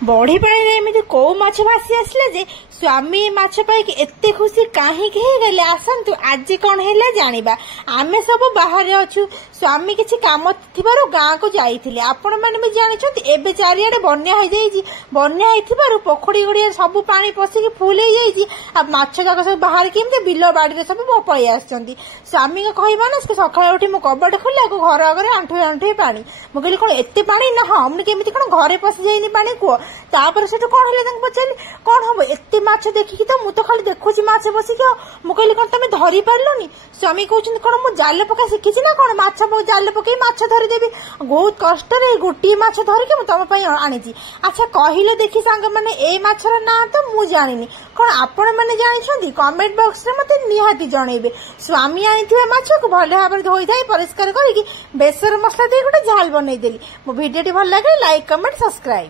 बढ़ी पानी एमती कौ माछ भासी आसला जे स्वामी माछ पाई एते खुशी कहीं गले आसतु आज कौन है जानिबा। आमे सब बाहर अच्छु स्वामी किसी काम थिबारु गाँ को जाइथिले आपण माने भी जानिछंती एबे चारियाडे बन्या हो जाइछि बन्या हेथिबारु पोखड़ी गड़िया सब पानी पसिकी फुल हो जाइछि आ माछ जाक सब बाहर केमते बिल बाड़ी रे सब पळि आछंती। स्वामी को कहबा ना सकाळ उठी मो कबट खोला को घर आगे आंठुए आंठुए पानी मु कहली कोन एते पानी ना हाँ हमने केमिति कोन घरे पसि जाइनि पानी को तापर से कौन है पचारि कौन हम एत माछ देखिकी तो मुझे खाली देखुची माछ बसिक मु कहली कौन तुम धरी पार्लनि। स्वामी कहते कौन मु जाल पका शिखी ना कौन माछ जाल पकई माछ धरीदेवी बहुत कष्ट गोटे माछ धरिकी तुम आनी। अच्छा कहले देखी सांग मैंने ए माछर ना तो मु जानी कौन आपण मैंने जानी कमेंट बॉक्स रे मते निहाती जनइबे। स्वामी आनी माछ को भल भाव धोई धाई परिष्कार करके बेसर मसला दे गोटे झाल बनईदेली। मो भिडियो भल लगे लाइक कमेंट सब्सक्राइब।